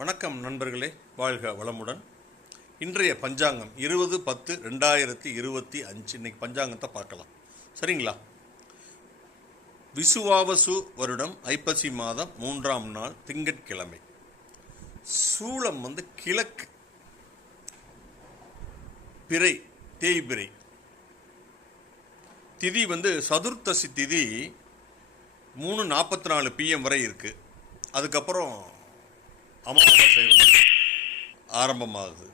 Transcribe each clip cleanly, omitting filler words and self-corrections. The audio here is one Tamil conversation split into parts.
வணக்கம் நண்பர்களே, வாழ்க வளமுடன். இன்றைய பஞ்சாங்கம் 20/10/2025. இன்னைக்கு பஞ்சாங்கத்தை பார்க்கலாம். சரிங்களா? விசுவாவசு வருடம் ஐப்பசி மாதம் 3ஆம் நாள் திங்கட்கிழமை. சூலம் கிழக்கு, பிறை தேய்பிறை. திதி சதுர்த்தசி திதி 3:44 PM வரை இருக்குது. அதுக்கப்புறம் அமாவாசை ஆரம்பமாகுது.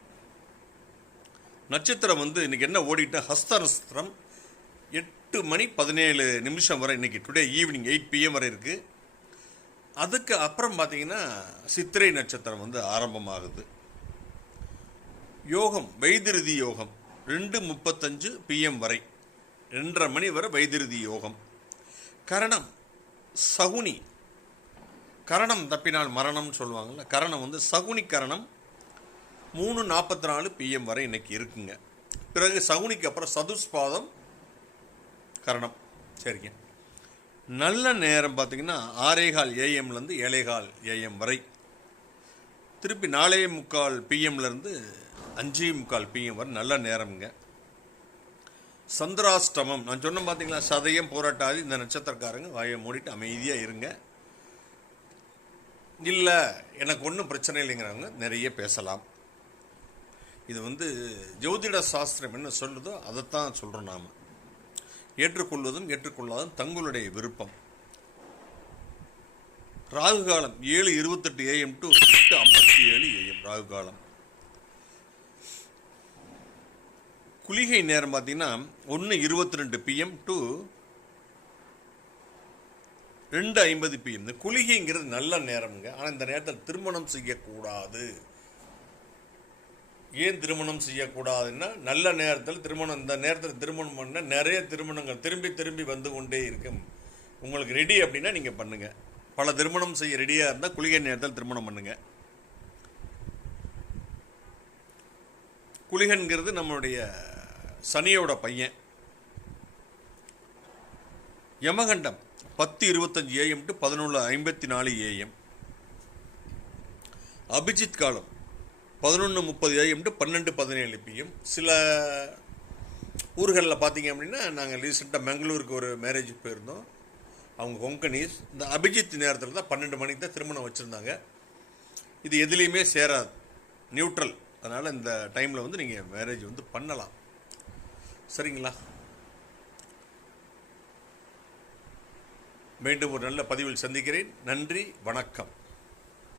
நட்சத்திரம் இன்னைக்கு என்ன ஓடிட்டு, ஹஸ்த நட்சத்திரம் 8:17 வரை, இன்னைக்கு டுடே ஈவினிங் 8 PM வரை இருக்குது. அதுக்கு அப்புறம் பார்த்தீங்கன்னா சித்திரை நட்சத்திரம் ஆரம்பமாகுது. யோகம் வைத்திருதி யோகம் 2:35 PM வரை, 2:30 மணி வரை வைத்திருதி யோகம். கரணம் சகுனி. கரணம் தப்பினால் மரணம்னு சொல்லுவாங்கள்ல, கரணம் சகுனி கரணம் 3:44 PM வரை இன்னைக்கு இருக்குங்க. பிறகு சகுனிக்கு அப்புறம் சதுஷ்பாதம் கரணம். சரிங்க. நல்ல நேரம் பார்த்தீங்கன்னா 6:15 AM 7:15 AM வரை. திருப்பி 4:45 PM 5:45 PM வரை நல்ல நேரம்ங்க. சந்திராஷ்டமம் நான் சொன்ன பார்த்தீங்களா, சதயம் போராட்டாதி. இந்த நட்சத்திரக்காரங்க வாயை மூடிட்டு அமைதியாக இருங்க. இல்லை எனக்கு ஒன்றும் பிரச்சனை இல்லைங்கிறவங்க நிறைய பேசலாம். இது ஜோதிட சாஸ்திரம் என்ன சொல்லுதோ அதைத்தான் சொல்கிறோம். நாம் ஏற்றுக்கொள்வதும் ஏற்றுக்கொள்ளாதும் தங்களுடைய விருப்பம். ராகு காலம் 7:28 AM to 8:57 AM ராகு காலம். குளிகை நேரம் பார்த்தீங்கன்னா 1:22 PM to 2:50 PM. இந்த குளிகைங்கிறது நல்ல நேரம்ங்க. ஆனால் இந்த நேரத்தில் திருமணம் செய்யக்கூடாது. ஏன் திருமணம் செய்யக்கூடாதுன்னா, நல்ல நேரத்தில் திருமணம், இந்த நேரத்தில் திருமணம் பண்ண நிறைய திருமணங்கள் திரும்பி திரும்பி வந்து கொண்டே இருக்கும். உங்களுக்கு ரெடி அப்படின்னா நீங்கள் பண்ணுங்கள். பல திருமணம் செய்ய ரெடியாக இருந்தால் குளிகை நேரத்தில் திருமணம் பண்ணுங்கள். குளிகன்கிறது நம்மளுடைய சனியோட பையன். யமகண்டம் 10:25 AM to 11:54 AM. அபிஜித் காலம் 11:30 AM to 12:17 PM. சில ஊர்களில் பார்த்தீங்க அப்படின்னா, நாங்கள் ரீசெண்டாக பெங்களூருக்கு ஒரு மேரேஜ் போயிருந்தோம். அவங்க கொங்கனீஸ். இந்த அபிஜித் நேரத்தில் தான் 12 மணிக்கு தான் திருமணம் வச்சுருந்தாங்க. இது எதுலேயுமே சேராது, நியூட்ரல். அதனால் இந்த டைமில் நீங்கள் மேரேஜ் பண்ணலாம். சரிங்களா? மீண்டும் ஒரு நல்ல பதிவில் சந்திக்கிறேன். நன்றி, வணக்கம்.